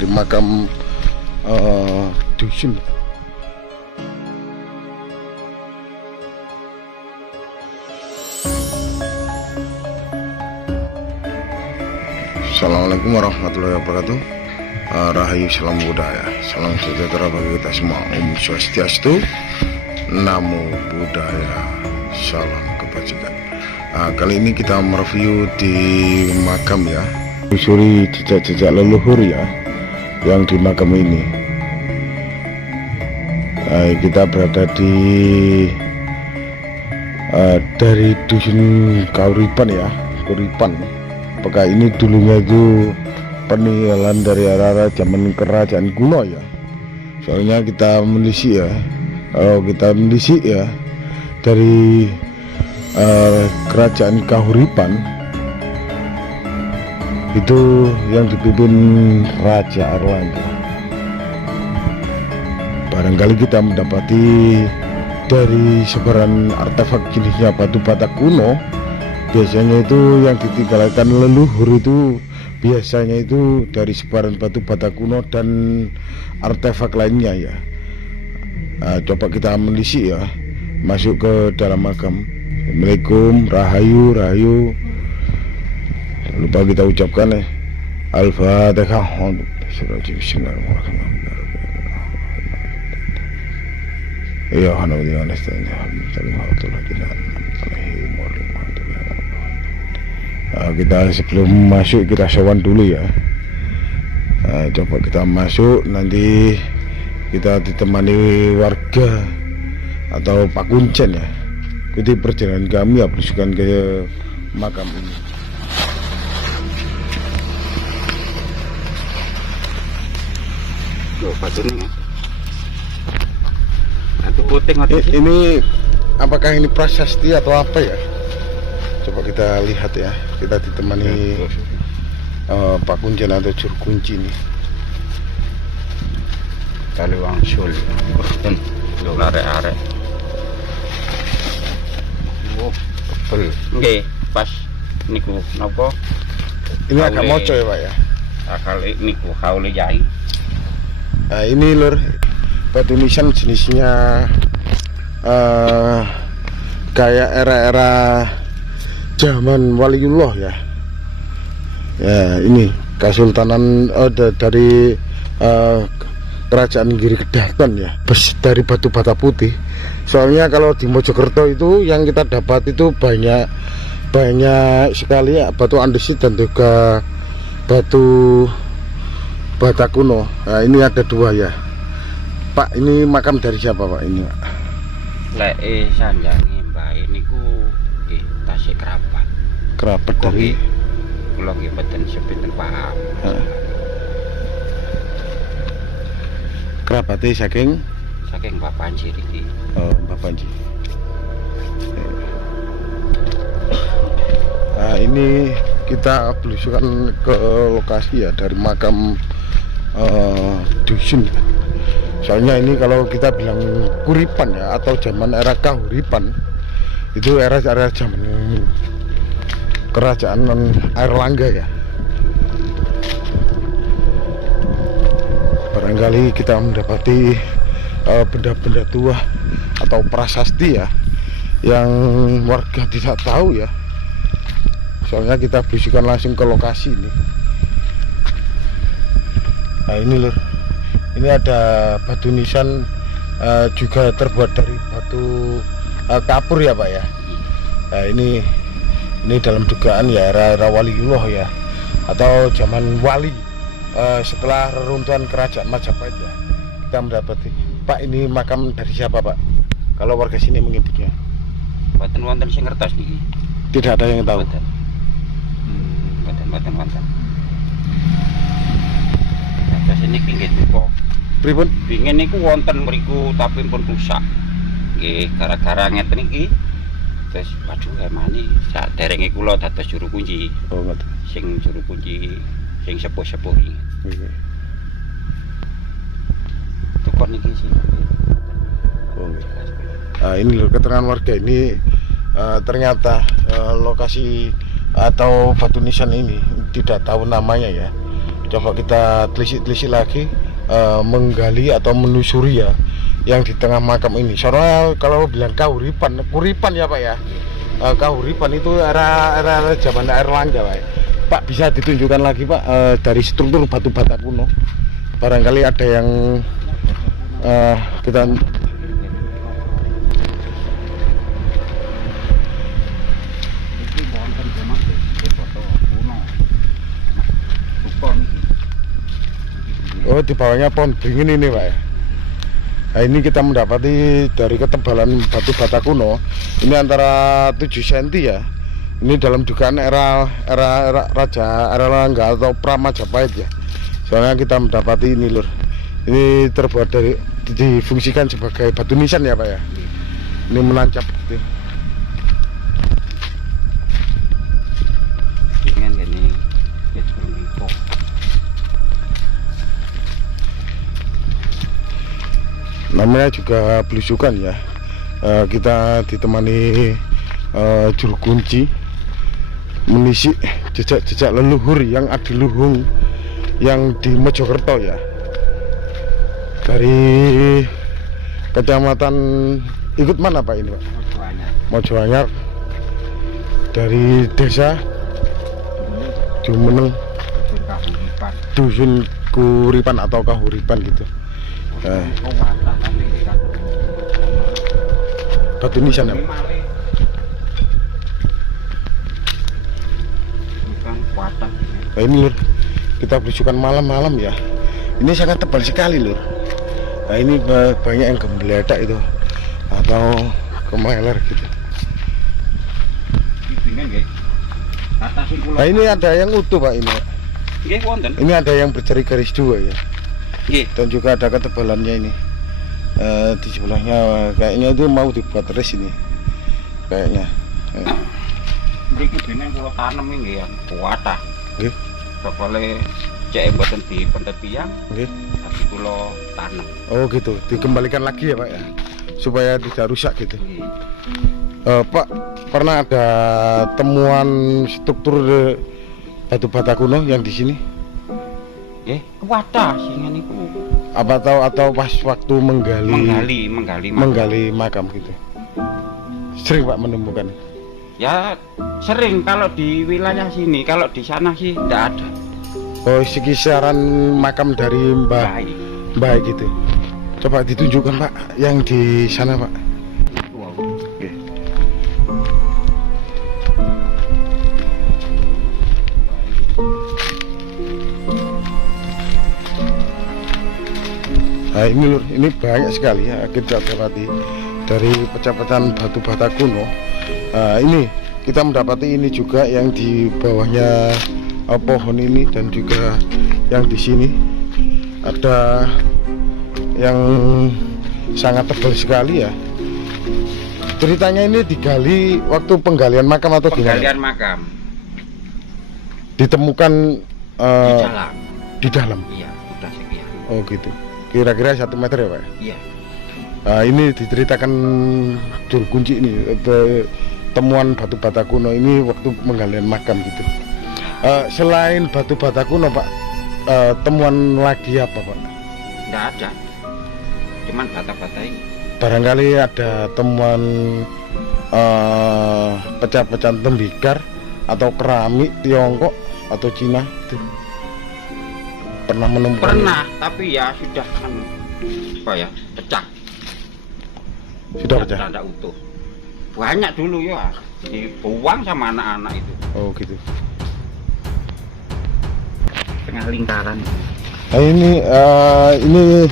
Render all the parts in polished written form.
dari makam dusun. Assalamualaikum warahmatullahi wabarakatuh. Rahayu, salam budaya, salam sejahtera bagi kita semua. Om Swastiastu, Namo Buddhaya, salam kebajikan. Kali ini kita mereview di makam ya, menyusuri jejak-jejak leluhur ya yang di makam ini. Kita berada di dari dusun Kauripan ya, Kuripan. Apakah ini dulunya itu peninggalan dari arah zaman kerajaan kuno ya? Soalnya kita menelisik ya, kalau kita menelisik ya dari kerajaan Kahuripan itu yang dipimpin Raja Arwanda. Barangkali kita mendapati dari sebaran artefak jenisnya batu bata kuno. Biasanya itu yang ditinggalkan leluhur itu biasanya itu dari sebaran batu bata kuno dan artefak lainnya ya. Coba kita menelisik ya, masuk ke dalam makam. Assalamualaikum, rahayu, rahayu. Lupa kita ucapkan ya, Al-Fatihah. Ya, kita sebelum masuk kita sowan dulu ya. Coba kita masuk, nanti kita ditemani warga atau Pak Kuncen ya. Ikuti perjalanan kami ya, berusukan ke makam ini. Loh, batunya batu putih. Ini apakah ini prasasti atau apa ya? Coba kita lihat ya. Kita ditemani Pak Kuncen atau juru kunci nih. Kali wangsul dan lo arek-arek. Oh, betul. Nggih, pas niku napa? Ini agak moco ya, Pak ya. Kali niku kaule yai. Nah, ini lur, batu nisan jenisnya kayak era-era zaman Waliullah ya. Ya, ini Kesultanan dari Kerajaan Giri Kedaton ya, dari batu bata putih. Soalnya kalau di Mojokerto itu yang kita dapat itu banyak sekali ya, batu andesit dan juga batu bata kuno. Nah, ini ada dua ya. Pak, ini makam dari siapa Pak ini Pak? Lek sanjange Mbah niku nggih tasik kerabat. Kerabat dari kula nggih mboten sepinten paham. Kerabatnya saking Mbah Panji iki. Oh, Mbah Panji. Nah, ini kita belusukan ke lokasi ya, dari makam dusun. Soalnya ini kalau kita bilang Kuripan ya, atau zaman era Kahuripan, itu era zaman kerajaan Airlangga ya. Barangkali kita mendapati benda-benda tua atau prasasti ya yang warga tidak tahu ya. Soalnya kita berusukan langsung ke lokasi ini. Nah, ini lur, ini ada batu nisan juga terbuat dari batu kapur ya Pak ya. Nah, ini dalam dugaan ya era Waliullah ya, atau zaman wali setelah reruntuhan kerajaan Majapahit ya. Kita mendapati. Pak, ini makam dari siapa Pak? Kalau warga sini menyebutnya. Mboten wonten sing ngertos niki. Tidak ada yang tahu. Mboten wonten. Nah, sini pinggir kok. Pripun? Pingin niku wonten mriku tapi pun rusak. Nggih, gara-gara ngeten iki. Terus waduh emane sak derenge kula dados juru kunci. Oh, ngoten. Sing juru kunci sing sepuh-sepuh iki. Nggih. Tukon niki sih. Oh, ini loh keterangan warga ini, ternyata lokasi atau batu nisan ini tidak tahu namanya ya. Coba kita telisik lagi, menggali atau menelusuri ya yang di tengah makam ini. Soalnya kalau bilang kuripan ya Pak ya, kahuripan itu era zaman Airlangga Pak. Pak, bisa ditunjukkan lagi Pak, dari struktur batu bata kuno. Barangkali ada yang kita di bawahnya pohon beringin ini Pak ya. Nah, ini kita mendapati dari ketebalan batu bata kuno ini antara 7 cm ya. Ini dalam dugaan era Raja Airlangga atau Pramajapahit ya. Soalnya kita mendapati ini lur. Ini terbuat dari, difungsikan sebagai batu nisan ya Pak ya. Ini menancap gitu. Dengan gini namanya juga belusukan ya. Kita ditemani juru kunci menisik jejak-jejak leluhur yang adiluhung yang di Mojokerto ya, dari kecamatan ikut mana Pak ini Pak? Mojoanyar, dari desa Jumeneng, dusun Kuripan atau Kahuripan gitu. Batu nisan ya Pak? Nah, ini lur, kita belusukan malam-malam ya. Ini sangat tebal sekali lur. Nah, ini banyak yang gembledak itu atau kemeler gitu. Nah, ini ada yang utuh Pak ini Pak. Ini ada yang berjari garis 2 ya. Dan juga ada ketebalannya ini. Di sebelahnya kayaknya itu mau dibuat res ini kayaknya. Berikut ini kalau tanam ini ya kuatah. Boleh cek buatan di pentet tiang. Tapi kalau tanam. Oh gitu, dikembalikan lagi ya Pak ya, supaya tidak rusak gitu. Pak, pernah ada temuan struktur batu bata kuno yang di sini? Kuatah sehingga niku. Apa tahu atau pas waktu menggali makam gitu? Sering Pak menemukan? Ya sering kalau di wilayah sini, kalau di sana sih tidak ada. Oh, sekisaran makam dari Mbah gitu. Coba ditunjukkan Pak yang di sana Pak. Nah, ini lur, ini banyak sekali ya kita dapati dari pecah-pecahan batu bata kuno. Ini kita mendapati ini juga yang di bawahnya pohon ini, dan juga yang di sini ada yang sangat tebal sekali ya. Ceritanya ini digali waktu penggalian makam atau penggalian makam. Ditemukan di dalam. Iya, udah sekian. Oh gitu. Kira-kira 1 meter ya Pak? Iya. Nah, ini diceritakan juru kunci ini, temuan batu bata kuno ini waktu penggalian makam gitu. Selain batu bata kuno Pak, temuan lagi apa Pak? Nggak ada, cuman bata-bata ini. Barangkali ada temuan pecah-pecahan tembikar atau keramik Tiongkok atau Cina itu. Pernah menemukan? Pernah, tapi ya sudah kan apa ya, pecah. Sudah pecah? Tidak utuh. Banyak dulu ya, dibuang sama anak-anak itu. Oh gitu. Tengah lingkaran. Nah, ini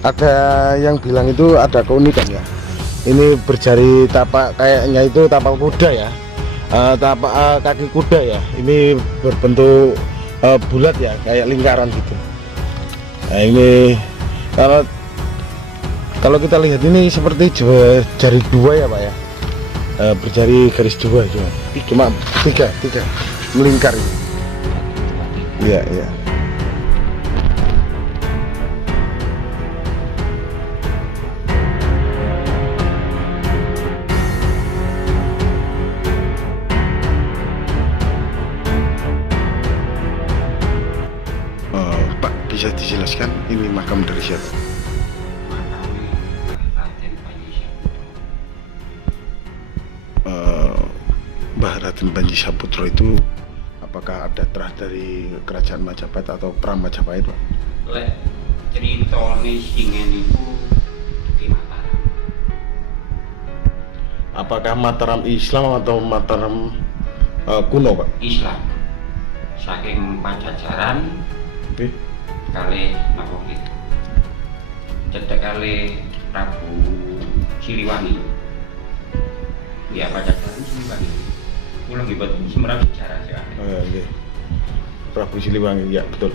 ada yang bilang itu ada keunikan ya. Ini berjari tapak, kayaknya itu tapak kuda ya. Tapak kaki kuda ya. Ini berbentuk bulat ya, kayak lingkaran gitu. Nah, ini kalau kita lihat ini seperti jari 2 ya Pak ya. Berjari garis 2 cuma tiga melingkar ini. Iya. bisa dijelaskan ini makam dari siapa? Makamnya Raden Panji Saputro. Mbah Raden Panji Saputro itu apakah ada terah dari kerajaan Majapahit atau perang Majapahit, Pak? Lek ceritane singen itu di Mataram. Apakah Mataram Islam atau Mataram kuno, Pak? Islam. Saking Pajajaran Oke. kali napa gitu. Cedek kali Prabu Siliwangi. Ya Pajajaran Siliwangi. Kula nggih boten semerap sejarah ya. Oke. Prabu Siliwangi, ya betul.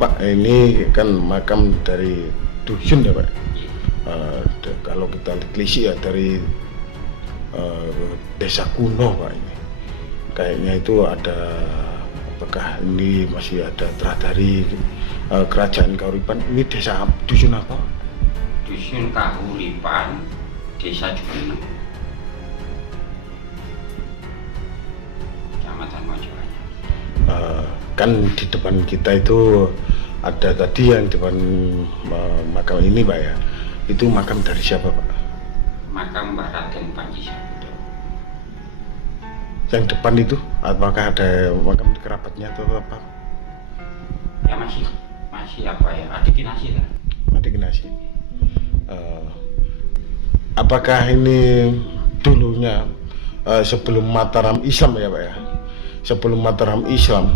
Pak, ini kan makam dari dusun ya, Pak. Kalau kita telisik ya dari desa kuno, Pak, ini. Kayaknya itu ada, apakah ini masih ada terah dari kerajaan Kahuripan? Ini desa dusun apa? Dusun Kahuripan, Desa Jumeneng, Kecamatan Mojoanyar. Kan di depan kita itu ada tadi yang depan makam ini, Pak, ya. Itu makam dari siapa, Pak? Makam Mbah Raden Panji Saputro. Yang depan itu apakah ada makam kerabatnya atau apa? Ya masih apa ya? Adik kinasi lah. Adik nasi. Apakah ini dulunya sebelum Mataram Islam ya, Pak, ya? Sebelum Mataram Islam,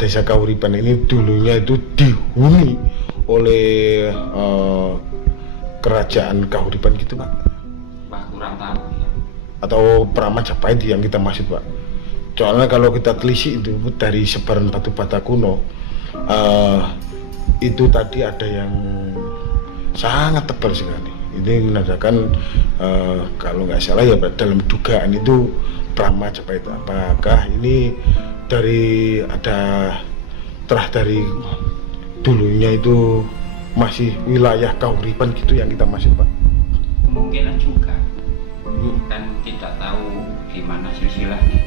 desa Kahuripan ini dulunya itu dihuni oleh kerajaan Kahuripan gitu, Pak? Wah kurang tahu ya. Atau perang Majapahit yang kita maksud, Pak? Soalnya kalau kita telisik itu dari sebaran batu bata kuno, itu tadi ada yang sangat tebal sekali. Ini menandakan kalau nggak salah ya, Pak, dalam dugaan itu perang Majapahit. Apakah ini dari ada terah dari dulunya itu masih wilayah Kahuripan gitu yang kita maksud, Pak? Kemungkinan juga. Kan tidak tahu gimana silsilahnya.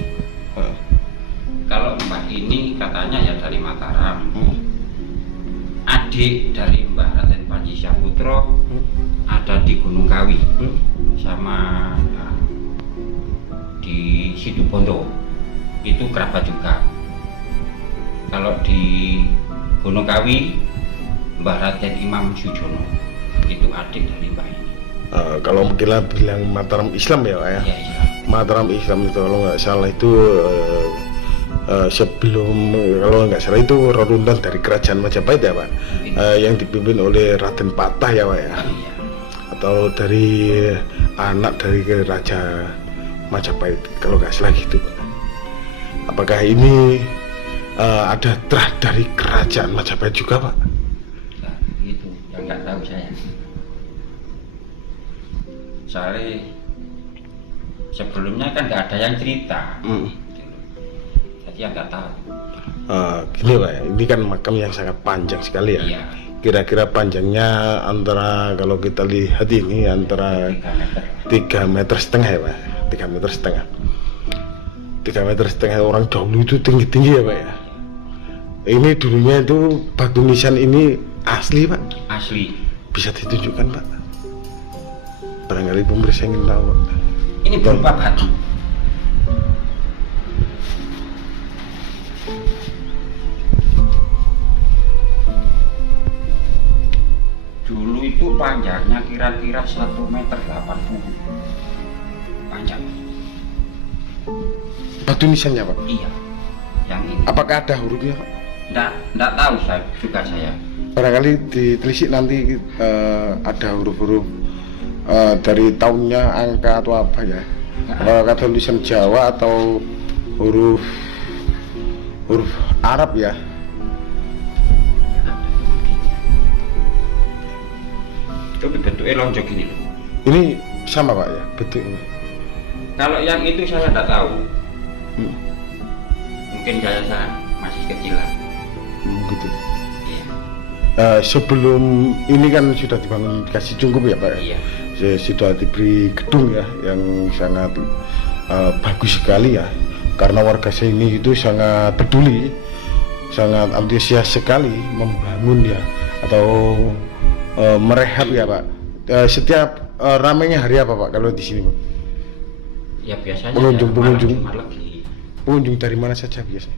Kalau Mbah ini katanya ya dari Mataram. Adik dari Mbah Raden Panji Saputro ada di Gunung Kawi sama di Situbondo. Itu kerabat juga. Kalau di Gunung Kawi Mbah Raden Imam Sujono itu adik dari Mbah ini. Kalau kita bilang Mataram Islam ya, Pak, ya? Ya, Islam. Mataram Islam itu kalau nggak salah itu sebelum, kalau nggak salah itu reruntuhan dari kerajaan Majapahit ya, Pak, yang dipimpin oleh Raden Patah ya, Pak, ya? Iya. Atau dari anak dari Raja Majapahit kalau nggak salah gitu, Pak. Apakah ini ada terah dari kerajaan Majapahit juga, Pak? Nah, itu yang nggak tahu saya. Soalnya sebelumnya kan nggak ada yang cerita. Jadi yang nggak tahu. Gini, Pak, ya, ini kan makam yang sangat panjang sekali ya. Iya. Kira-kira panjangnya antara, kalau kita lihat ini antara 3 meter. 3,5 meter ya, Pak. 3,5 meter. 3,5 meter orang dahulu itu tinggi-tinggi ya, Pak, ya. Ini dulunya itu batu nisan ini asli, Pak. Asli. Bisa ditunjukkan, Pak? Barangkali pemirsa ingin tahu, Pak. Ini berupa batu. Dulu itu panjangnya kira-kira 1,80 meter panjang. Batu nisannya, Pak? Iya, yang ini. Apakah ada hurufnya, Pak? Nggak tahu saya. Barangkali ditelisik nanti ada huruf-huruf dari tahunnya, angka atau apa ya? Apakah tulisan Jawa atau huruf Arab ya? Itu bentuknya lonjong gini loh. Ini sama, Pak, ya bentuknya? Kalau yang itu saya nggak tahu. Mungkin saya masih kecilan. Gitu. Iya. Sebelum ini kan sudah dibangun, dikasih cungkup ya, Pak? Iya. Sudah diberi gedung ya yang sangat bagus sekali ya, karena warga sini itu sangat peduli sangat antusias sekali membangun ya, atau merehab ya Pak. Setiap ramainya hari apa Pak kalau di sini Pak? Ya biasanya pengunjung pengunjung dari mana saja biasanya?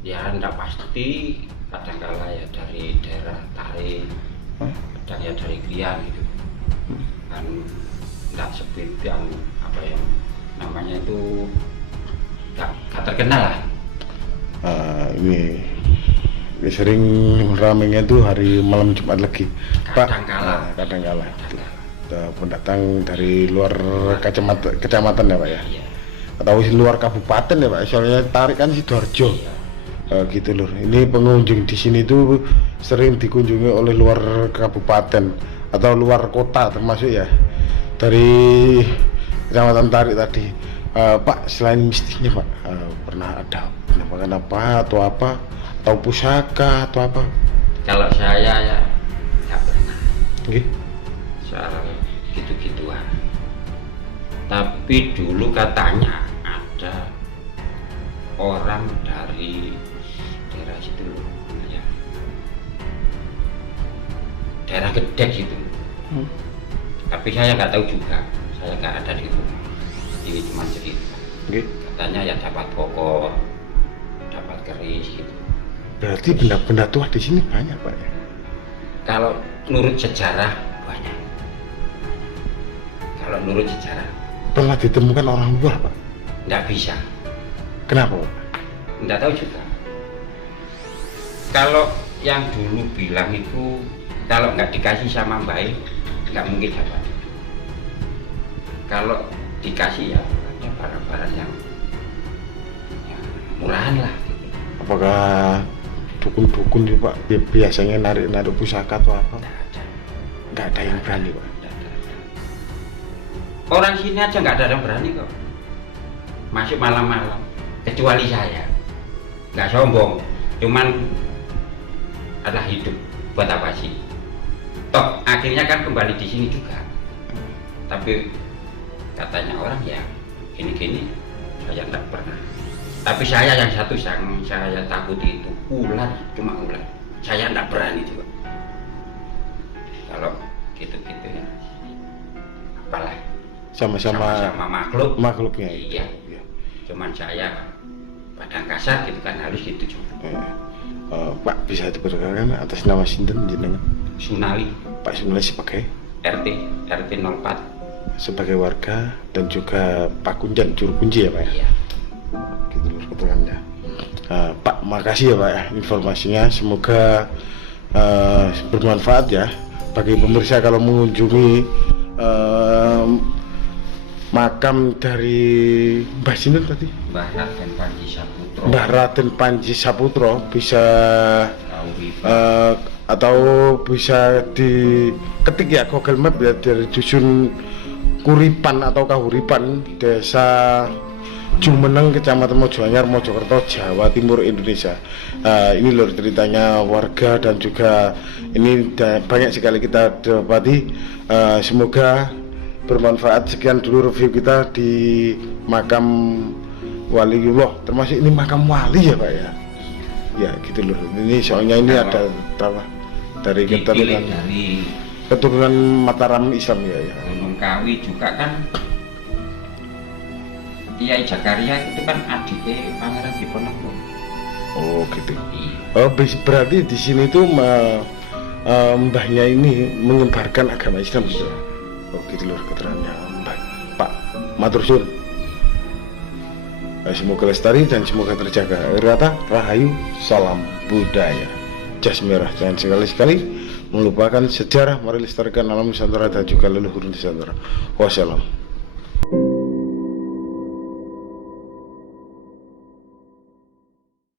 Ya enggak pasti, kadang-kala ya dari daerah Tare, kadang ya dari Krian gitu. Kan enggak seperti yang apa ya namanya itu enggak terkenal lah. Ini sering ramainya itu hari malam Jumat Legi Pak. Kadang-kala pendatang dari luar kecamatan ya Pak ya, iya. Atau luar kabupaten ya Pak, soalnya Tarik kan Sidoarjo, iya. Gitu loh. Ini pengunjung di sini tuh sering dikunjungi oleh luar kabupaten atau luar kota termasuk ya, dari kecamatan Tarik tadi. Pak, selain mistisnya Pak, pernah ada penampakan apa atau pusaka atau apa? Kalau saya ya nggak pernah. Okay. Soal gitu-gituan. Tapi dulu katanya ada orang dari daerah situ loh, ya. Daerah Gedek gitu. Tapi saya nggak tahu juga, saya nggak ada di rumah. Ini cuma cerita. Okay. Katanya ya dapat pokok, dapat keris gitu. Berarti benda-benda tua di sini banyak Pak ya? Kalau menurut sejarah banyak. Kalau menurut sejarah pernah ditemukan orang luar Pak? nggak bisa. Kenapa Pak? Nggak tahu juga. Kalau yang dulu bilang itu kalau nggak dikasih sama baik nggak mungkin dapat. Kalau dikasih ya barang-barang yang murahan lah gitu. Apakah dukun-dukun nih Pak biasanya narik pusaka atau apa? Nggak ada yang berani Pak. Orang sini aja nggak ada yang berani kok masuk malam-malam, kecuali saya. Nggak sombong, cuman adalah hidup buat apa sih? Toh akhirnya kan kembali di sini juga. Tapi katanya orang ya gini-gini, saya nggak pernah. Tapi saya yang satu yang saya takut itu ular, cuma ular. Saya nggak berani juga. Kalau gitu-gitu ya, apalah. Sama-sama makhluknya. Iya. Cuman saya badan kasar gitu kan, halus gitu juga. Pak, bisa diperkenalkan atas nama sinten jenengan? Sunali. Pak Sunali sebagai RT 04 sebagai warga dan juga Pak Kunjan juru kunci ya Pak ya? Iya. Gitu loh keterangannya. Pak, makasih ya Pak ya informasinya, semoga bermanfaat ya bagi pemirsa kalau mengunjungi makam dari Mbah Sinten tadi? Mbah Raden Panji Saputro bisa atau bisa diketik ya Google Map ya, dari dusun Kuripan atau Kahuripan, desa Jumeneng, Kecamatan Mojoanyar, Mojokerto, Jawa Timur, Indonesia. Ini loh ceritanya warga dan juga ini banyak sekali kita dapati. Semoga bermanfaat. Sekian dulu review kita di makam Waliullah, termasuk ini makam wali ya Pak ya. Ya gitu loh. Ini soalnya ini ada dari keturunan Mataram Islam ya. Gunung Kawi juga kan Kiai Jakaria itu kan adiknya Pangeran Diponegoro. Oh gitu. Oh berarti di sini tuh mbahnya ini menyebarkan agama Islam gitu. Oh gitu loh keterangannya Mbak Pak matur suwun. Semoga lestari dan semoga terjaga. Rata Rahayu, salam budaya. Jas merah, jangan sekali-sekali melupakan sejarah, mari lestarikan alam Nusantara dan juga leluhur Nusantara. Wassalam.